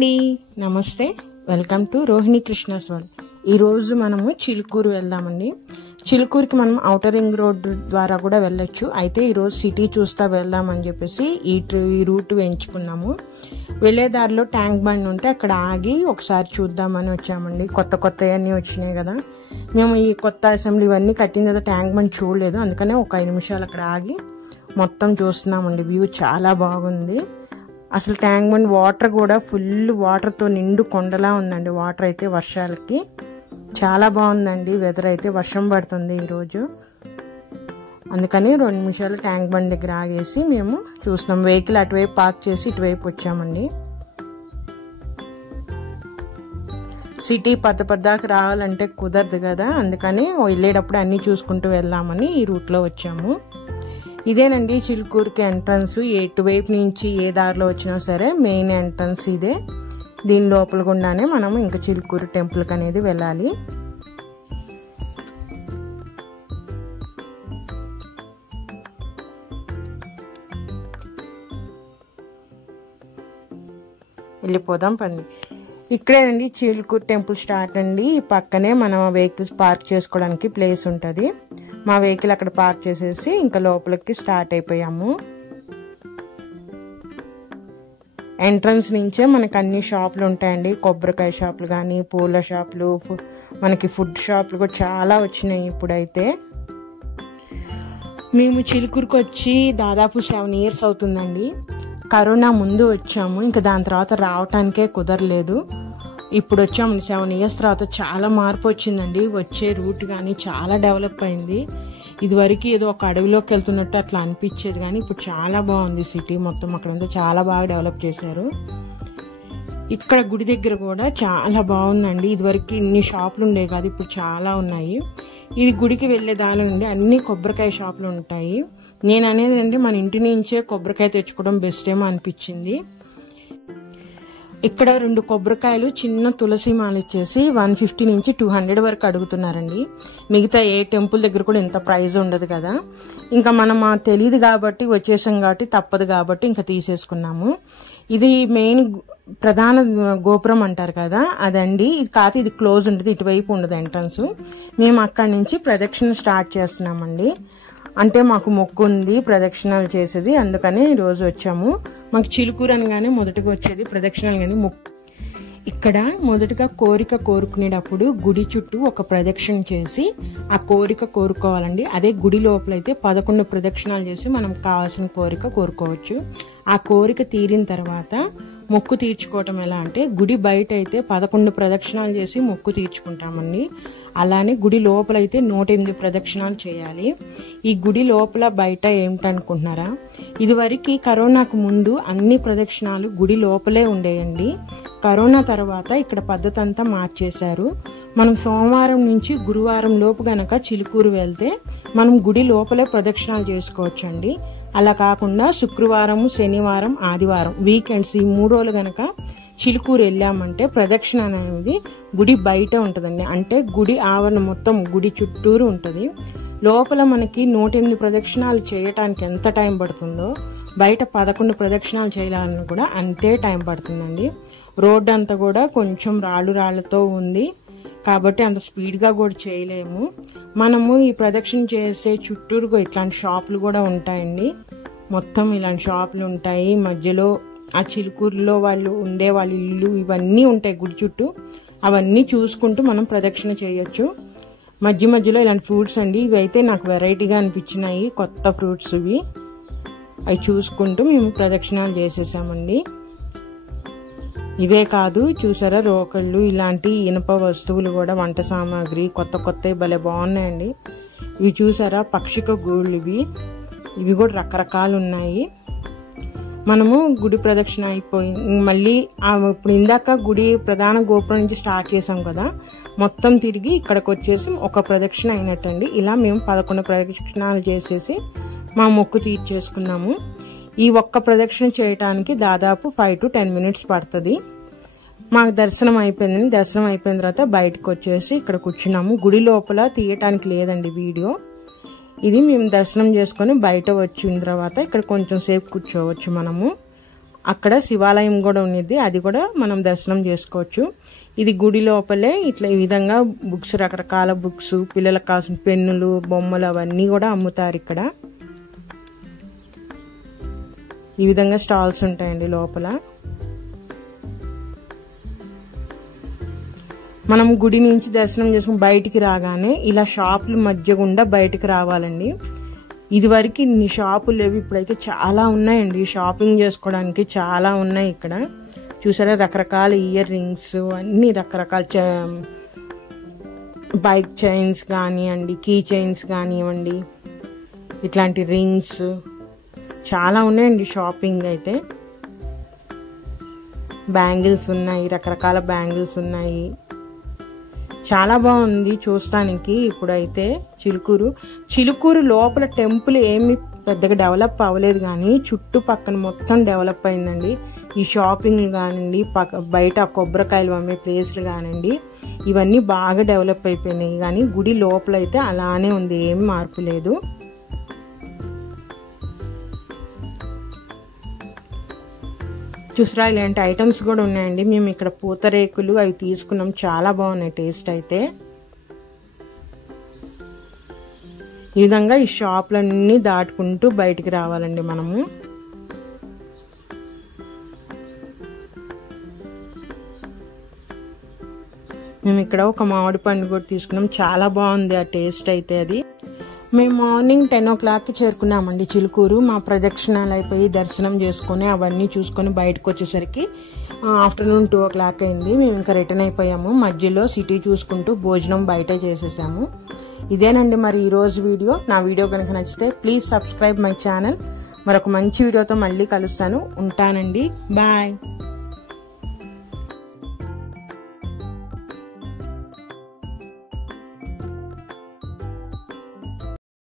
అండి, నమస్తే. Welcome to Rohini Krishna's world. ఈరోజు మనము చిలుకూరు వెళ్దామండి. చిలుకూరుకి మనం ఔటర్ రింగ్ రోడ్ ద్వారా కూడా వెళ్ళొచ్చు. అయితే ఈరోజు సిటీ చూస్తా వెళ్దామని చెప్పేసి ఈ రూట్ ఎంచుకున్నాము. వెళ్ళే దారిలో ట్యాంక్ బండ్ ఉంటే అక్కడ ఆగి ఒకసారి చూద్దామని వచ్చామండి. కొత్తవన్నీ వచ్చినాయి కదా. మేము ఈ కొత్త అసెంబ్లీ ఇవన్నీ కట్టిన కదా ట్యాంక్ బండ్ చూడలేదు, అందుకనే ఒక 5 నిమిషాలు అక్కడ ఆగి మొత్తం చూస్తున్నామండి. వ్యూ చాలా బాగుంది. అసలు ట్యాంక్ బండ్ వాటర్ కూడా ఫుల్ వాటర్తో నిండు కొండలా ఉందండి. వాటర్ అయితే వర్షాలకి చాలా బాగుందండి. వెదర్ అయితే వర్షం పడుతుంది ఈరోజు, అందుకని 2 నిమిషాలు ట్యాంక్ బండ్ దగ్గర ఆగేసి మేము చూస్తున్నాం. వెహికల్ అటువైపు పార్క్ చేసి ఇటువైపు వచ్చామండి. సిటీ పద్దకి రావాలంటే కుదరదు కదా, అందుకని వెళ్ళేటప్పుడు అన్నీ చూసుకుంటూ వెళ్దామని ఈ రూట్లో వచ్చాము. ఇదేనండి చిలుకూరుకి ఎంట్రన్స్. ఎటువైపు నుంచి ఏ దారిలో వచ్చినా సరే మెయిన్ ఎంట్రన్స్ ఇదే. దీని లోపల గుండానే మనం ఇంకా చిలుకూరు టెంపుల్కి అనేది వెళ్ళాలి. వెళ్ళిపోదాం పండి. ఇక్కడేనండి చిలుకూరు టెంపుల్ స్టార్ట్ అండి. ఈ పక్కనే మనం వెహికల్స్ పార్క్ చేసుకోవడానికి ప్లేస్ ఉంటుంది. మా వెహికల్ అక్కడ పార్క్ చేసేసి ఇంకా లోపలికి స్టార్ట్ అయిపోయాము. ఎంట్రన్స్ నుంచే మనకు అన్ని షాపులు ఉంటాయండి. కొబ్బరికాయ షాపులు కానీ, పూల షాపులు, మనకి ఫుడ్ షాపులు కూడా చాలా వచ్చినాయి ఇప్పుడైతే. మేము చిలుకూరుకి వచ్చి దాదాపు 7 years అవుతుందండి. కరోనా ముందు వచ్చాము, ఇంకా దాని తర్వాత రావటానికే కుదరలేదు. ఇప్పుడు వచ్చాము 7 years తర్వాత. చాలా మార్పు వచ్చిందండి. వచ్చే రూట్ కానీ చాలా డెవలప్ అయింది. ఇదివరకు ఏదో ఒక అడవిలోకి వెళ్తున్నట్టు అట్లా అనిపించేది, కానీ ఇప్పుడు చాలా బాగుంది సిటీ మొత్తం. అక్కడంతా చాలా బాగా డెవలప్ చేశారు. ఇక్కడ గుడి దగ్గర కూడా చాలా బాగుందండి. ఇదివరకు ఇన్ని షాపులు ఉండేవి కాదు, ఇప్పుడు చాలా ఉన్నాయి. ఇది గుడికి వెళ్ళే దాని నుండి అన్ని కొబ్బరికాయ షాపులు ఉంటాయి. నేను అనేది అంటే మన ఇంటి నుంచే కొబ్బరికాయ తెచ్చుకోవడం బెస్ట్ ఏమో అనిపించింది. ఇక్కడ 2 కొబ్బరికాయలు చిన్న తులసి మాల ఇచ్చేసి 150 నుంచి 200 వరకు అడుగుతున్నారండి. మిగతా ఏ టెంపుల్ దగ్గర కూడా ఇంత ప్రైజ్ ఉండదు కదా. ఇంకా మనం తెలియదు కాబట్టి వచ్చేసాం కాబట్టి తప్పదు కాబట్టి ఇంకా తీసేసుకున్నాము. ఇది మెయిన్ ప్రధాన గోపురం అంటారు కదా, అదండి. ఇది కాదు, ఇది క్లోజ్ ఉంటుంది, ఇటువైపు ఉండదు ఎంట్రన్స్. మేము అక్కడి నుంచి ప్రదక్షిణ స్టార్ట్ చేస్తున్నామండి. అంటే మాకు మొక్కు ఉంది ప్రదక్షిణాలు చేసేది, అందుకని ఈరోజు వచ్చాము. మాకు చిలుకూరు అనగానే మొదటగా వచ్చేది ప్రదక్షిణాలు కానీ మొక్కు. ఇక్కడ మొదటగా కోరిక కోరుకునేటప్పుడు గుడి చుట్టూ ఒక ప్రదక్షిణ చేసి ఆ కోరిక కోరుకోవాలండి. అదే గుడి లోపలైతే 11 ప్రదక్షిణాలు చేసి మనం కావాల్సిన కోరిక కోరుకోవచ్చు. ఆ కోరిక తీరిన తర్వాత మొక్కు తీర్చుకోవటం ఎలా అంటే, గుడి బయట అయితే 11 ప్రదక్షిణాలు చేసి మొక్కు తీర్చుకుంటామండి. అలానే గుడి లోపలైతే 108 ప్రదక్షిణాలు చేయాలి. ఈ గుడి లోపల బయట ఏమిటనుకుంటున్నారా, ఇదివరకు కరోనాకు ముందు అన్ని ప్రదక్షిణాలు గుడి లోపలే ఉండేయండి. కరోనా తర్వాత ఇక్కడ పద్ధతి అంతా మార్చేశారు. మనం సోమవారం నుంచి గురువారం లోపు గనక చిలుకూరు వెళ్తే మనం గుడి లోపలే ప్రదక్షిణాలు చేసుకోవచ్చు అండి. అలా కాకుండా శుక్రవారం, శనివారం, ఆదివారం వీకెండ్స్ ఈ 3 రోజులు గనక చిలుకూరు వెళ్ళామంటే ప్రదక్షిణ అనేది గుడి బయటే ఉంటుందండి. అంటే గుడి ఆవరణ మొత్తం గుడి చుట్టూరు ఉంటుంది. లోపల మనకి 108 ప్రదక్షిణాలు చేయటానికి ఎంత టైం పడుతుందో బయట 11 ప్రదక్షిణాలు చేయాలని కూడా అంతే టైం పడుతుందండి. రోడ్డు అంతా కూడా కొంచెం రాళ్లతో ఉంది కాబట్టి అంత స్పీడ్గా కూడా చేయలేము. మనము ఈ ప్రదక్షిణ చేసే చుట్టూరుగా ఇట్లాంటి షాపులు కూడా ఉంటాయండి. మొత్తం ఇలాంటి షాపులు ఉంటాయి. మధ్యలో ఆ చిలుకూరులో వాళ్ళు ఉండే వాళ్ళ ఇల్లు ఇవన్నీ ఉంటాయి గుడి చుట్టూ. అవన్నీ చూసుకుంటూ మనం ప్రదక్షిణ చేయొచ్చు. మధ్యలో ఇలాంటి ఫ్రూట్స్ అండి, ఇవి అయితే నాకు వెరైటీగా అనిపించినాయి, కొత్త ఫ్రూట్స్ ఇవి. అవి చూసుకుంటూ మేము ప్రదక్షిణాలు చేసేసామండి. ఇవే కాదు, చూసారా రోకళ్ళు, ఇలాంటి ఇనుప వస్తువులు కూడా, వంట సామాగ్రి కొత్త భలే బాగున్నాయండి. ఇవి చూసారా పక్షిక గూళ్ళు, ఇవి కూడా రకరకాలు ఉన్నాయి. మనము గుడి ప్రదక్షిణ అయిపోయి మళ్ళీ ఇప్పుడు ఇందాక గుడి ప్రధాన గోపురం నుంచి స్టార్ట్ చేసాం కదా, మొత్తం తిరిగి ఇక్కడికి వచ్చేసి ఒక ప్రదక్షిణ అయినట్టండి. ఇలా మేము 11 ప్రదక్షిణాలు చేసేసి మా మొక్కు తీర్చేసుకున్నాము. ఈ ఒక్క ప్రదక్షిణ చేయటానికి దాదాపు 5 to 10 minutes పడుతుంది. మాకు దర్శనం అయిపోయింది. దర్శనం అయిపోయిన తర్వాత బయటకు వచ్చేసి ఇక్కడ కూర్చున్నాము. గుడి లోపల తీయటానికి లేదండి వీడియో. ఇది మేము దర్శనం చేసుకొని బయట వచ్చిన తర్వాత ఇక్కడ కొంచెం సేపు కూర్చోవచ్చు మనము. అక్కడ శివాలయం కూడా ఉన్నది, అది కూడా మనం దర్శనం చేసుకోవచ్చు. ఇది గుడి లోపలే ఇట్లా ఈ విధంగా బుక్స్, రకరకాల బుక్స్, పిల్లలకు కావాల్సిన పెన్నులు, బొమ్మలు అవన్నీ కూడా అమ్ముతారు ఇక్కడ. ఈ విధంగా స్టాల్స్ ఉంటాయండి లోపల. మనం గుడి నుంచి దర్శనం చేసుకుని బయటికి రాగానే ఇలా షాపుల మధ్య గుండా బయటికి రావాలండి. ఇదివరకు ఇన్ని షాపులు లేవు, ఇప్పుడైతే చాలా ఉన్నాయండి. షాపింగ్ చేసుకోవడానికి చాలా ఉన్నాయి ఇక్కడ. చూసారా, రకరకాల ఇయర్ రింగ్స్, అన్ని రకరకాల బైక్ చైన్స్ కానివ్వండి, కీ చైన్స్ కానివ్వండి, ఇట్లాంటి రింగ్స్ చాలా ఉన్నాయండి షాపింగ్ అయితే. బ్యాంగిల్స్ ఉన్నాయి, రకరకాల బ్యాంగిల్స్ ఉన్నాయి. చాలా బాగుంది చూస్తానికి. ఇప్పుడైతే చిలుకూరు లోపల టెంపుల్ ఏమి పెద్దగా డెవలప్ అవ్వలేదు, కానీ చుట్టుపక్కన మొత్తం డెవలప్ అయిందండి. ఈ షాపింగ్ కానివ్వండి, బయట కొబ్బరికాయలు అమ్మే ప్లేస్లు కానివ్వండి, ఇవన్నీ బాగా డెవలప్ అయిపోయినాయి. కానీ గుడి లోపల అయితే అలానే ఉంది, ఏమి మార్పు లేదు. చూసారా, ఇలాంటి ఐటమ్స్ కూడా ఉన్నాయండి. మేము ఇక్కడ పూతరేకులు అవి తీసుకున్నాం, చాలా బాగున్నాయి టేస్ట్ అయితే. ఈ విధంగా ఈ షాపులన్నీ దాటుకుంటూ బయటికి రావాలండి మనము. మేము ఇక్కడ ఒక మామిడి పండు కూడా తీసుకున్నాం, చాలా బాగుంది ఆ టేస్ట్ అయితే. అది మేము మార్నింగ్ 10 o'clockకి చేరుకున్నామండి చిలుకూరు. మా ప్రదక్షిణాలు అయిపోయి దర్శనం చేసుకొని అవన్నీ చూసుకొని బయటకు వచ్చేసరికి ఆఫ్టర్నూన్ 2 o'clock అయింది. మేము ఇంకా రిటర్న్ అయిపోయాము. మధ్యలో సిటీ చూసుకుంటూ భోజనం బయట చేసేసాము. ఇదేనండి మరి ఈరోజు వీడియో. నా వీడియో కనుక నచ్చితే ప్లీజ్ సబ్స్క్రైబ్ మై ఛానల్. మరొక మంచి వీడియోతో మళ్ళీ కలుస్తాను. ఉంటానండి, బాయ్.